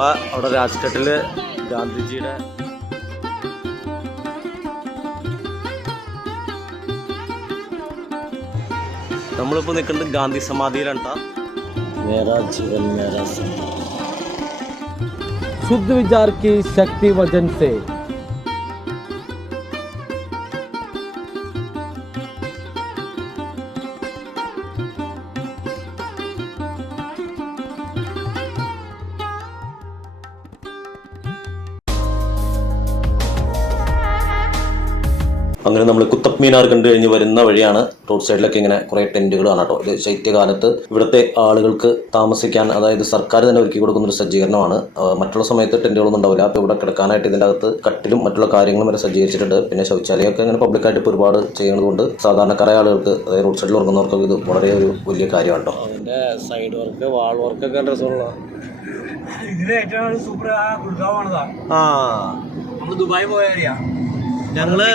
അപ്പോൾ അവിടെ രാജ്ഘട്ടിൽ ഗാന്ധിജിയുടെ നമ്മളിപ്പോൾ നിൽക്കുന്നത് ഗാന്ധി സമാധിയിലാണ് കേട്ടോ. മേരാ ജീവൻ മേരാ സത്യം, शुद्ध विचार की शक्ति वजन से അങ്ങനെ നമ്മൾ കുത്തബ് മീനാർ കണ്ടു കഴിഞ്ഞ് വരുന്ന വഴിയാണ്. റോഡ് സൈഡിലൊക്കെ ഇങ്ങനെ കുറേ ടെൻറ്റുകളാണ് കേട്ടോ. ഇത് ശൈത്യകാലത്ത് ഇവിടുത്തെ ആളുകൾക്ക് താമസിക്കാൻ, അതായത് സർക്കാർ തന്നെ ഒരുക്കി കൊടുക്കുന്ന ഒരു സജ്ജീകരണമാണ്. മറ്റുള്ള സമയത്ത് ടെൻറ്റുകളൊന്നും ഉണ്ടാവില്ല. അപ്പോൾ ഇവിടെ കിടക്കാനായിട്ട് ഇതിൻ്റെ അകത്ത് കട്ടിലും മറ്റുള്ള കാര്യങ്ങളും വരെ സജ്ജീകരിച്ചിട്ടുണ്ട്. പിന്നെ ശൗചാലയമൊക്കെ ഇങ്ങനെ പബ്ലിക്കായിട്ട് ഇപ്പോൾ ഒരുപാട് ചെയ്യുന്നതുകൊണ്ട് സാധാരണക്കാരായ ആളുകൾക്ക്, അതായത് റോഡ് സൈഡിൽ ഉറങ്ങുന്നവർക്കൊക്കെ ഇത് വളരെ ഒരു വലിയ കാര്യമാണ് കേട്ടോ. അതിൻ്റെ സൈഡ് വർക്ക്, വാൾ വർക്കൊക്കെ രസമുള്ള ഇതിൽ ഏറ്റവും സൂപ്പർ ഗുഡ്ഗാവാണതാ. നമ്മൾ ദുബായ് പോയ ഏരിയ. ഞങ്ങള്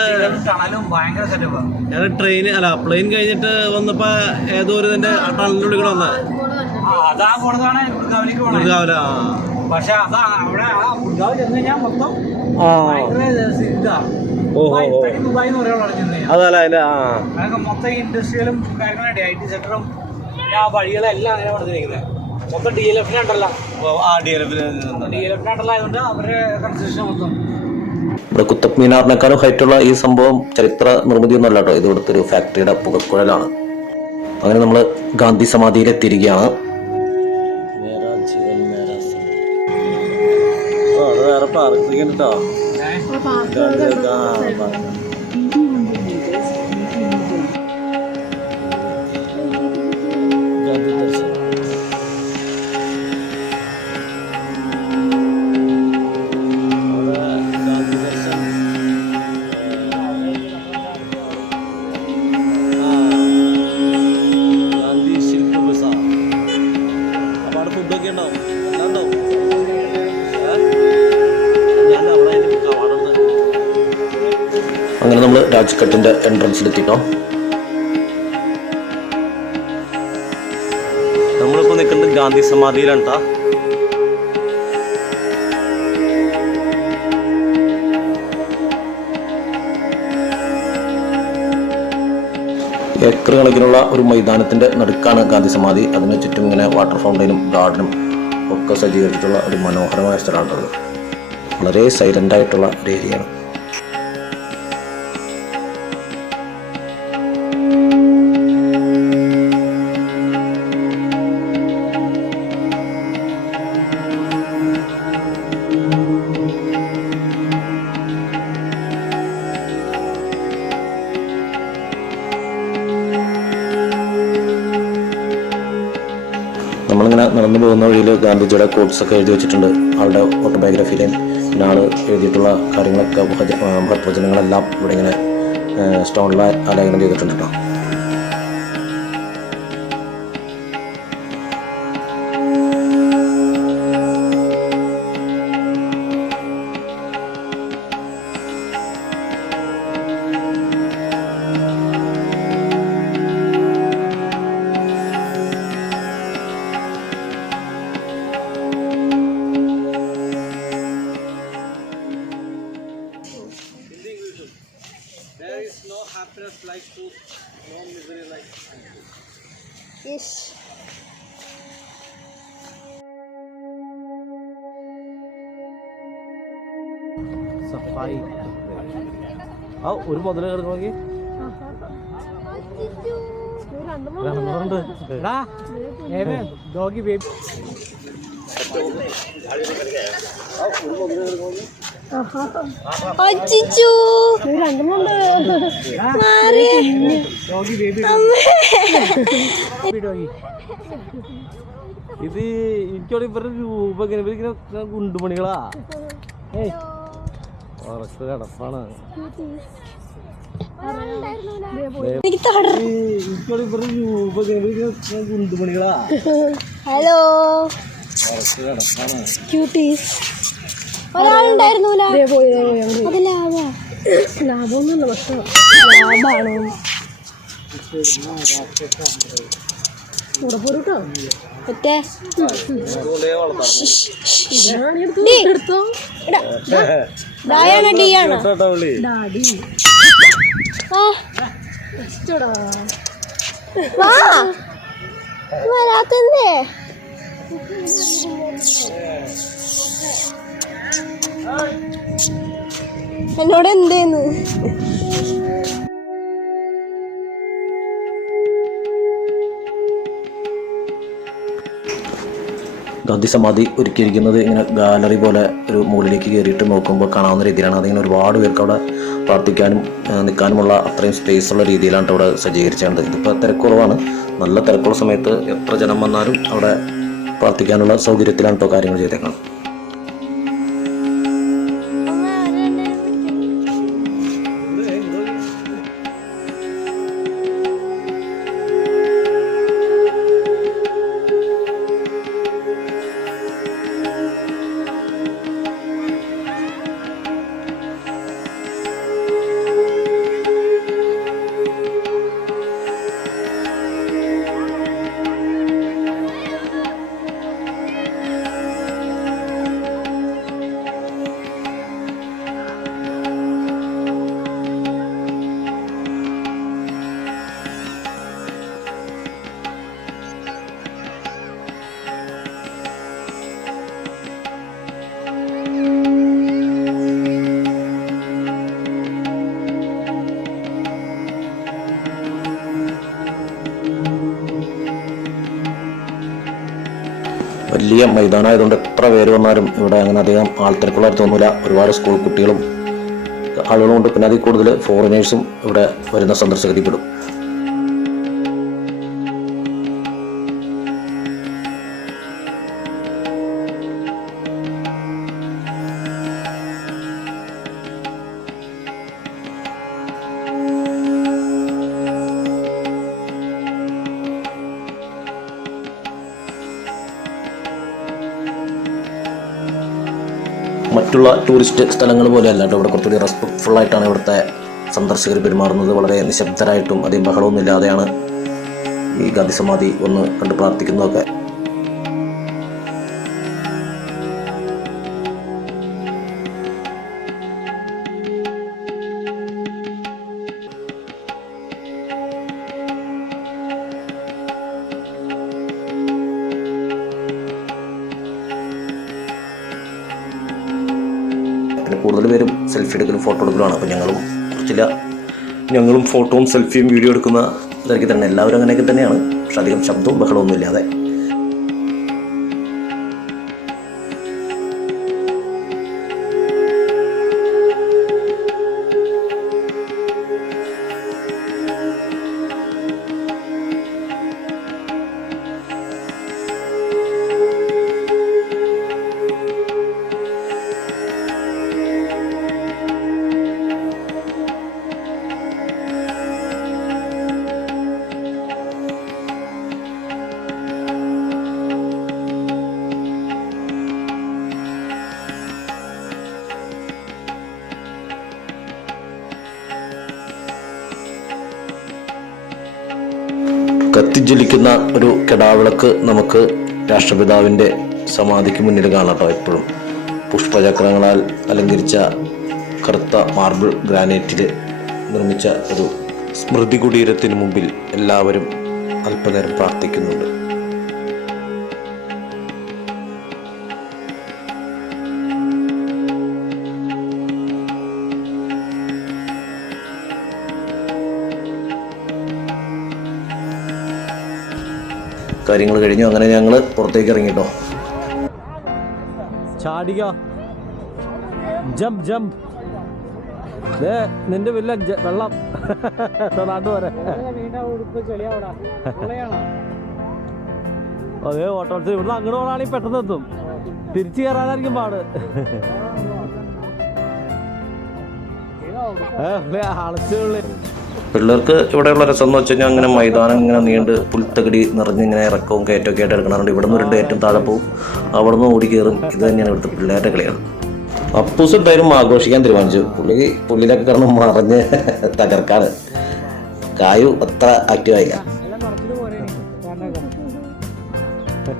ട്രെയിൻ അല്ല പ്ലെയിൻ കഴിഞ്ഞിട്ട് വന്നപ്പോ ഏതോ ഒരു ടണലിന്റെ ഉള്ളിൽ വന്ന അതാ പോണതാണ് ഗുഡ്ഗാവിലേക്ക് പോണത്. പക്ഷെ അതാ അവിടെ ആ ഗുഡ്ഗാവ് ചെന്ന് കഴിഞ്ഞാൽ മൊത്തം ദുബായ് എന്ന് പറയാനുള്ള മൊത്തം ഇൻഡസ്ട്രിയലും കാര്യങ്ങളായിട്ട് IT സെക്ടറും ആ വഴികളെല്ലാം അങ്ങനെ പണിതിരിക്കുന്നത്. മൊത്തം DLF-നുണ്ടല്ലോ, DLF-നായിട്ടുള്ള അവരുടെ കൺസ്ട്രക്ഷൻ മൊത്തം. ഇവിടെ കുത്തബ് മീനാറിനേക്കാളും ഹൈറ്റുള്ള ഈ സംഭവം ചരിത്ര നിർമ്മിതിയൊന്നും അല്ല കേട്ടോ. ഇത് ഇവിടുത്തെ ഒരു ഫാക്ടറിയുടെ പുകക്കുഴലാണ്. അങ്ങനെ നമ്മൾ ഗാന്ധി സമാധിയിൽ എത്തിയിരിക്കുകയാണ്. വേറെ പാർക്ക് കേട്ടോ. അങ്ങനെ നമ്മൾ രാജ്ഘട്ടിന്റെ എൻട്രൻസിലെത്തിട്ടോ. നമ്മളിപ്പോൾ നിൽക്കുന്നത് ഗാന്ധി സമാധിയിലാണ് കേട്ടോ. ഏക്കർ കണക്കിനുള്ള ഒരു മൈതാനത്തിന്റെ നടുക്കാണ് ഗാന്ധി സമാധി. അതിന് ചുറ്റും ഇങ്ങനെ വാട്ടർ ഫൗണ്ടൈനും ഗാർഡനും ഒക്കെ സജ്ജീകരിച്ചിട്ടുള്ള ഒരു മനോഹരമായ സ്ഥലമാണത്. വളരെ സൈലന്റ് ആയിട്ടുള്ള ഒരു ഏരിയയാണ്. നമ്മളിങ്ങനെ നടന്നു പോകുന്ന വഴിയിൽ ഗാന്ധിജിയുടെ കോട്ട്സൊക്കെ എഴുതി വെച്ചിട്ടുണ്ട്. ആളുടെ ഓട്ടോബയോഗ്രഫിയിലും പിന്നെ ആൾ എഴുതിയിട്ടുള്ള കാര്യങ്ങളൊക്കെ മഹത്വചനങ്ങളെല്ലാം ഇവിടെ ഇങ്ങനെ സ്റ്റോണിൽ ആലേഖനം ചെയ്തിട്ടുണ്ട് കേട്ടോ. There is no happiness like truth, no misery like yes. സഫായി ആ ഒരു മുതല കിടക്കണമെങ്കിൽ ഡോഗി ബേബി ഇത് എനിക്കോടെ ഇവരുടെ രൂപ ഇങ്ങനെ ഗുണ്ടുമണികളാ. ഉറക്ക കിടപ്പാണ്. എനിക്കോടെ ഇവരുടെ രൂപ ഇങ്ങനെ ഗുണ്ടുമണികളാ. ഹലോ ഉറക്ക കിടപ്പാണ്. ഒരാളുണ്ടായിരുന്നൂല. അത് ലാഭമൊന്നുമില്ല, പക്ഷെ ലാഭാണോ? മറ്റേ ഡായാണോ ഡി ആണോ വാ വരാത്തന്നെ എന്നോട് എന്തേന്ന് ഗാന്ധി സമാധി ഒരുക്കിയിരിക്കുന്നത് ഇങ്ങനെ ഗാലറി പോലെ ഒരു മുകളിലേക്ക് കയറിയിട്ട് നോക്കുമ്പോൾ കാണാവുന്ന രീതിയിലാണ്. അതിങ്ങനെ ഒരുപാട് പേർക്ക് അവിടെ പ്രാർത്ഥിക്കാനും നിൽക്കാനുമുള്ള അത്രയും സ്പേസ് ഉള്ള രീതിയിലാണ് അവിടെ സജ്ജീകരിച്ചത്. ഇതിപ്പോൾ തിരക്കുറവാണ്. നല്ല തിരക്കുള്ള സമയത്ത് എത്ര ജനം വന്നാലും അവിടെ പ്രാർത്ഥിക്കാനുള്ള സൗകര്യത്തിലാണ് കേട്ടോ കാര്യങ്ങൾ ചെയ്തേക്കുന്നത്. വലിയ മൈതാനമായതുകൊണ്ട് എത്ര പേര് വന്നാലും ഇവിടെ അങ്ങനെ അധികം ആൾത്തിരക്കുള്ളതായിട്ട് തോന്നില്ല. ഒരുപാട് സ്കൂൾ കുട്ടികളും ആളുകളുമുണ്ട്. പിന്നെ അതിൽ കൂടുതൽ ഫോറിനേഴ്സും ഇവിടെ വരുന്ന സന്ദർശകരിൽപ്പെടും. മറ്റുള്ള ടൂറിസ്റ്റ് സ്ഥലങ്ങൾ പോലെയല്ല കേട്ടോ. ഇവിടെ കുറച്ചുകൂടി റെസ്പെക്ട്ഫുൾ ആയിട്ടാണ് ഇവിടുത്തെ സന്ദർശകർ പെരുമാറുന്നത്. വളരെ നിശബ്ദരായിട്ടും അധികം ബഹളമൊന്നും ഇല്ലാതെയാണ് ഈ ഗാന്ധി സമാധി ഒന്ന് കണ്ട് പ്രാർത്ഥിക്കുന്നതൊക്കെ. പിന്നെ കൂടുതൽ പേരും സെൽഫി എടുക്കലും ഫോട്ടോ എടുക്കലുമാണ്. അപ്പോൾ ഞങ്ങളും ഫോട്ടോയും സെൽഫിയും വീഡിയോ എടുക്കുന്ന ഇതൊക്കെ തന്നെ. എല്ലാവരും അങ്ങനെയൊക്കെ തന്നെയാണ്. പക്ഷെ അധികം ശബ്ദവും ബഹളമൊന്നും ഇല്ലാതെ. കത്തിജ്വലിക്കുന്ന ഒരു കെടാവിളക്ക് നമുക്ക് രാഷ്ട്രപിതാവിൻ്റെ സമാധിക്ക് മുന്നിൽ കാണാം കേട്ടോ. എപ്പോഴും പുഷ്പചക്രങ്ങളാൽ അലങ്കരിച്ച കറുത്ത മാർബിൾ ഗ്രാനൈറ്റിൽ നിർമ്മിച്ച ഒരു സ്മൃതി കുടീരത്തിന് മുമ്പിൽ എല്ലാവരും അല്പനേരം പ്രാർത്ഥിക്കുന്നുണ്ട്. കാര്യങ്ങൾ കഴിഞ്ഞു. അങ്ങനെ ഞങ്ങൾ പുറത്തേക്ക് ഇറങ്ങിട്ടോ. ചാടിക, ജംപ് ജംപ്. നിന്റെ വില്ല വെള്ളം നാട്ടുപോരെ. അതേ ഓട്ടോസ് ഇവിടുന്ന് അങ്ങോട്ട് പോകണമെങ്കിൽ പെട്ടെന്ന് എത്തും. തിരിച്ചു കയറാനായിരിക്കും പാട്. അളച്ചുള്ളി പിള്ളേർക്ക് ഇവിടെയുള്ള രസം എന്ന് വെച്ച് കഴിഞ്ഞാൽ അങ്ങനെ മൈതാനം ഇങ്ങനെ നീണ്ട് പുൽത്തകടി നിറഞ്ഞിങ്ങനെ ഇറക്കവും കയറ്റമൊക്കെ ആയിട്ട് എടുക്കണറുണ്ട്. ഇവിടെ നിന്ന് രണ്ട് ഏറ്റവും താഴെ പോവും, അവിടെ നിന്ന് ഓടി കയറും. ഇത് തന്നെയാണ് ഇവിടുത്തെ പിള്ളേരുടെ കളിയാണ്. അപ്പൂസ് എന്തായാലും ആഘോഷിക്കാൻ തീരുമാനിച്ചു. പുള്ളിയിലൊക്കെ കിടന്ന് മറിഞ്ഞ് തകർക്കാണ്. കായു അത്ര ആക്റ്റീവായില്ല. ശേഷം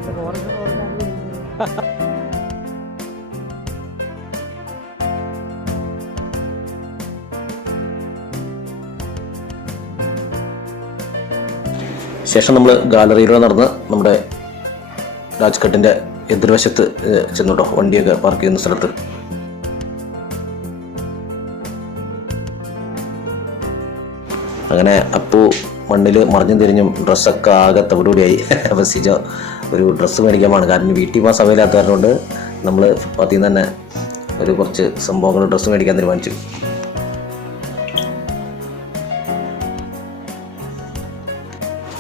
നമ്മൾ ഗാലറിയിലൂടെ നടന്ന് നമ്മുടെ രാജ്ഘട്ടിൻ്റെ എതിർവശത്ത് ചെന്നു കേട്ടോ, വണ്ടിയൊക്കെ പാർക്ക് ചെയ്യുന്ന സ്ഥലത്ത്. അങ്ങനെ അപ്പു മണ്ണിൽ മറിഞ്ഞും തിരിഞ്ഞും ഡ്രസ്സൊക്കെ ആകെ തവിടുകൂടിയായി. അപ്പോൾ സിജോ ഒരു ഡ്രസ്സ് മേടിക്കാൻ പോകണം. കാരണം വീട്ടിൽ പോകാൻ സമയമില്ലാത്തതുകൊണ്ട് നമ്മൾ ഫുട്പാത്തിൽ നിന്ന് തന്നെ ഒരു കുറച്ച് സംഭവങ്ങൾ ഡ്രസ്സ് മേടിക്കാൻ തീരുമാനിച്ചു.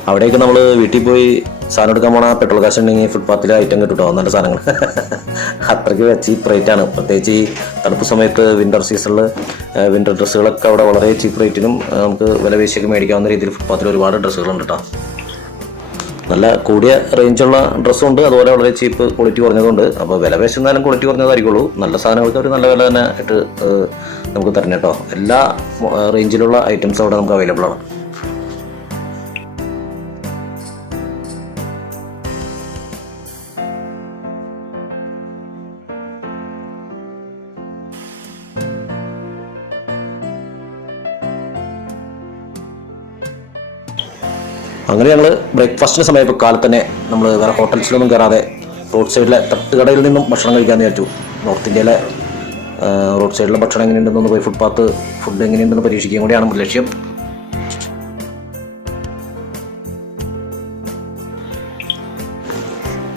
അവിടേക്ക് നമ്മൾ വീട്ടിൽ പോയി സാധനം എടുക്കാൻ പോണ പെട്രോൾ കാശ് ഉണ്ടെങ്കിൽ ഫുട്പാത്തിൽ ഐറ്റം കിട്ടുട്ടോ, നല്ല സാധനങ്ങൾ. അത്രയ്ക്ക് ചീപ്പ് റേറ്റാണ്. പ്രത്യേകിച്ച് ഈ തണുപ്പ് സമയത്ത് വിൻ്റർ സീസണിൽ വിൻ്റർ ഡ്രസ്സുകളൊക്കെ അവിടെ വളരെ ചീപ്പ് റേറ്റിനും നമുക്ക് വില പേശിയൊക്കെ മേടിക്കാവുന്ന രീതിയിൽ ഫുട്പാത്തിൽ ഒരുപാട് ഡ്രസ്സുകളുണ്ട് കേട്ടോ. നല്ല കൂടിയ റേഞ്ചുള്ള ഡ്രസ്സും ഉണ്ട്, അതുപോലെ വളരെ ചീപ്പ് ക്വാളിറ്റി കുറഞ്ഞതുണ്ട്. അപ്പോൾ വില പേശുന്നാലും ക്വാളിറ്റി കുറഞ്ഞതായിരിക്കുള്ളൂ. നല്ല സാധനങ്ങൾക്ക് ഒരു നല്ല വില തന്നെ ഇട്ട് നമുക്ക് തരണം കേട്ടോ. എല്ലാ റേഞ്ചിലുള്ള ഐറ്റംസ് അവിടെ നമുക്ക് അവൈലബിൾ ആണ്. അങ്ങനെ ഞങ്ങൾ ബ്രേക്ക്ഫാസ്റ്റിന് സമയപ്പോൾ കാലത്ത് തന്നെ നമ്മൾ വേറെ ഹോട്ടൽസിലൊന്നും കയറാതെ റോഡ് സൈഡിലെ തട്ടുകടയിൽ നിന്നും ഭക്ഷണം കഴിക്കാമെന്ന് വിചാരിച്ചു. നോർത്ത് ഇന്ത്യയിലെ റോഡ് സൈഡിലെ ഭക്ഷണം എങ്ങനെയുണ്ടെന്നൊന്ന് പോയി ഫുഡ് എങ്ങനെയുണ്ടെന്ന് പരീക്ഷിക്കുകയും കൂടിയാണ് നമ്മുടെ ലക്ഷ്യം.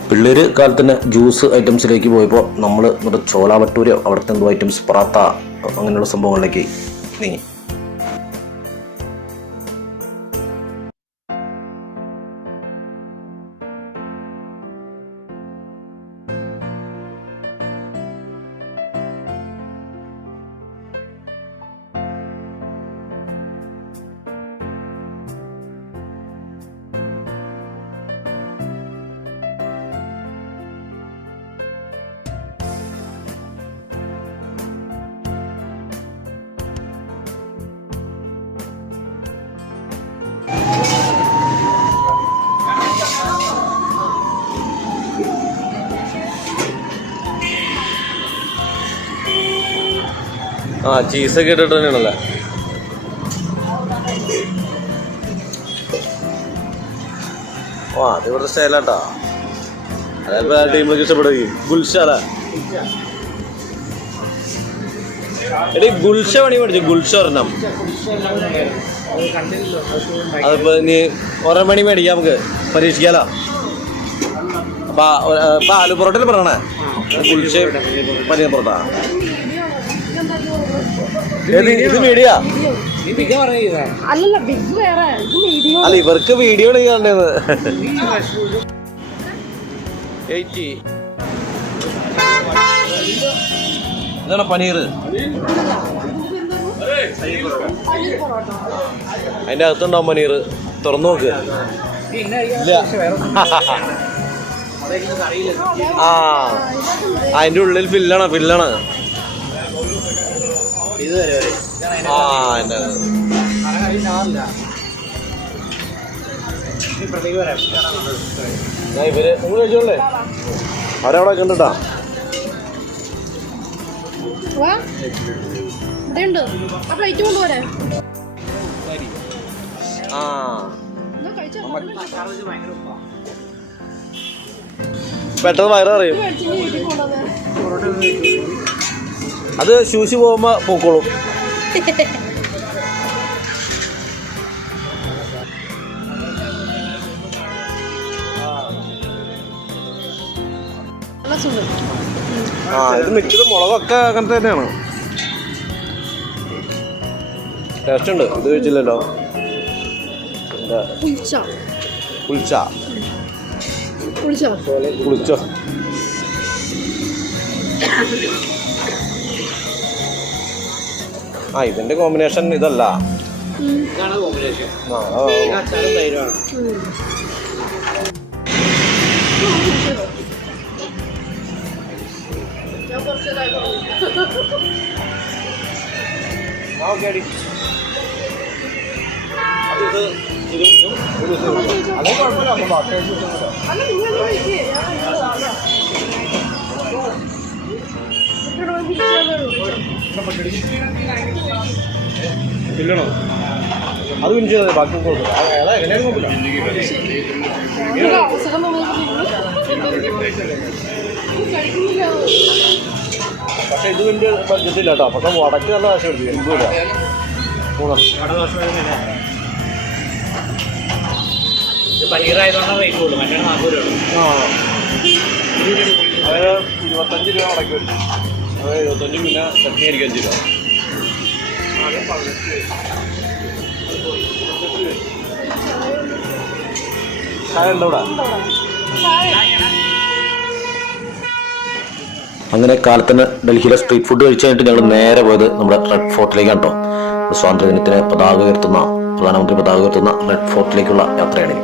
പിള്ളേർ കാലത്ത് തന്നെ ജ്യൂസ് ഐറ്റംസിലേക്ക് പോയപ്പോൾ നമ്മൾ നമ്മുടെ ചോല ഭട്ടൂര്, അവിടുത്തെ എന്തോ ഐറ്റംസ്, പറാത്ത, അങ്ങനെയുള്ള സംഭവങ്ങളിലേക്ക് നീങ്ങി. ചീസൊക്കെ ഇട്ടിട്ട് തന്നെയാണല്ലേ. അത് ഇവിടുത്തെ സ്റ്റൈലാട്ടാ. അതായത് ആ ടീമിലേക്ക് ഇഷ്ടപ്പെടുകയും. ഗുൽഷാല എടീ, ഗുൽഷ പണി പഠിച്ചു. ഗുൽഷ ഒരെണ്ണം അതിപ്പോ നീ ഒരേ മണി മേടിക്കാം, നമുക്ക് പരീക്ഷിക്കാലോ. അപ്പൊ ആലു പൊറോട്ടയിൽ പറയണേ, ഗുൽഷ പനീർ പൊറോട്ട. ഇത് മീഡിയ അല്ല, ഇവർക്ക് വീഡിയോ ആണ് കണ്ടത്. ഇതാണ് പനീർ. അതിന്റെ അകത്തുണ്ടാവും പനീർ. തുറന്നു നോക്ക്. ഇല്ല, അതിന്റെ ഉള്ളിൽ ഫില്ലാണ്. ഇവര് നിങ്ങൾ കഴിച്ചോളേ, അവരവിടെ കണ്ടിട്ടാ. പെട്ടെന്ന് വയററിയും. അത് ശൂശി പോകുമ്പോ പോക്കോളും. ഇത് മിച്ചത് മുളകൊക്കെ അങ്ങനത്തെ തന്നെയാണ്. ടേസ്റ്റ് ഉണ്ട്. ഇത് കഴിച്ചില്ലല്ലോ. കുളിച്ചോ ഇതിന്റെ കോമ്പിനേഷൻ ഇതല്ല. ഇത് ഇല്ലണോ അത് പിടിച്ചത് ബാക്കി എങ്ങനെയാണ് നോക്കില്ല പക്ഷെ ഇത് വലിയ ബഡ്ജറ്റില്ല കേട്ടോ. പക്ഷെ വടക്ക് നല്ല കാശ് എടുത്തു. എന്തുമില്ല പനീറായതുകൊണ്ടാണ് റേറ്റ് കൂടും. മറ്റേ 40 രൂപ. അതായത് 25 രൂപ വടക്ക് വരും. അതായത് 25 പിന്നെ ചട്നി ആയിരിക്കും 5 രൂപ. ചായ ഉണ്ടോ ഇവിടെ? അങ്ങനെ കാലത്തിന് ഡൽഹിയിലെ സ്ട്രീറ്റ് ഫുഡ് കഴിച്ചു കഴിഞ്ഞിട്ട് ഞങ്ങൾ നേരെ പോയത് നമ്മുടെ റെഡ് ഫോർട്ടിലേക്കാണ് കേട്ടോ. സ്വാതന്ത്ര്യദിനത്തിന് പതാക ഉയർത്തുന്ന പ്രധാനമന്ത്രി പതാക ഉയർത്തുന്ന റെഡ് ഫോർട്ടിലേക്കുള്ള യാത്രയാണ്.